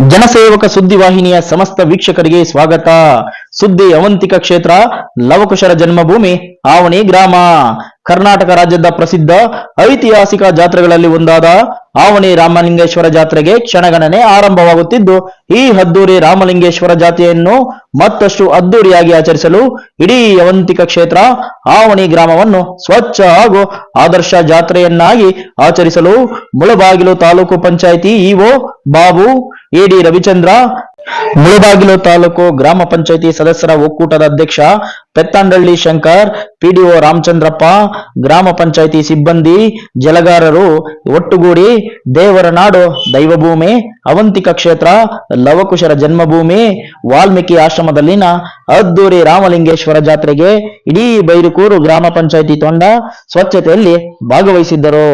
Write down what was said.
ಜನಸೇವಕ ಸುದ್ದಿವಾಹಿನಿಯ ಸಮಸ್ತ ವೀಕ್ಷಕರಿಗೆ ಸ್ವಾಗತ. ಸುದ್ದಿ ಅವಂತಿಕ ಕ್ಷೇತ್ರ ಲವಕುಶರ ಜನ್ಮಭೂಮಿ, ಆವಣಿ ಗ್ರಾಮ. ಕರ್ನಾಟಕ ರಾಜ್ಯದ ಪ್ರಸಿದ್ಧ ಐತಿಹಾಸಿಕ ಜಾತ್ರೆಗಳಲ್ಲಿ ಒಂದಾದ ಆವಣಿ ರಾಮಲಿಂಗೇಶ್ವರ ಜಾತ್ರೆಗೆ ಕ್ಷಣಗಣನೆ ಆರಂಭವಾಗುತ್ತಿದ್ದು, ಈ ಅದ್ದೂರಿ ರಾಮಲಿಂಗೇಶ್ವರ ಜಾತ್ರೆಯನ್ನು ಮತ್ತಷ್ಟು ಅದ್ದೂರಿಯಾಗಿ ಆಚರಿಸಲು ಇಡೀ ಯವಂತಿಕ ಕ್ಷೇತ್ರ ಆವಣಿ ಗ್ರಾಮವನ್ನು ಸ್ವಚ್ಛ ಹಾಗೂ ಆದರ್ಶ ಜಾತ್ರೆಯನ್ನಾಗಿ ಆಚರಿಸಲು ಮುಳಬಾಗಿಲು ತಾಲೂಕು ಪಂಚಾಯಿತಿ ಇಒ ಬಾಬು ಎಡಿ ರವಿಚಂದ್ರ ಮುಳಬಾಗಿಲು ತಾಲೂಕು ಗ್ರಾಮ ಪಂಚಾಯಿತಿ ಸದಸ್ಯರ ಒಕ್ಕೂಟದ ಅಧ್ಯಕ್ಷ ಪೆತ್ತಂಡಳ್ಳಿ ಶಂಕರ್, ಪಿಡಿಒ ರಾಮಚಂದ್ರಪ್ಪ, ಗ್ರಾಮ ಪಂಚಾಯಿತಿ ಸಿಬ್ಬಂದಿ, ಜಲಗಾರರು, ಒಟ್ಟುಗೂಡಿ ದೇವರ ನಾಡು ದೈವಭೂಮಿ, ಅವಂತಿಕ ಕ್ಷೇತ್ರ, ಲವಕುಶರ ಜನ್ಮಭೂಮಿ, ವಾಲ್ಮೀಕಿ ಆಶ್ರಮದಲ್ಲಿನ ಅದ್ದೂರಿ ರಾಮಲಿಂಗೇಶ್ವರ ಜಾತ್ರೆಗೆ ಇಡೀ ಬೈರುಕೂರು ಗ್ರಾಮ ಪಂಚಾಯಿತಿ ತಂಡ ಸ್ವಚ್ಛತೆಯಲ್ಲಿ ಭಾಗವಹಿಸಿದ್ದರು.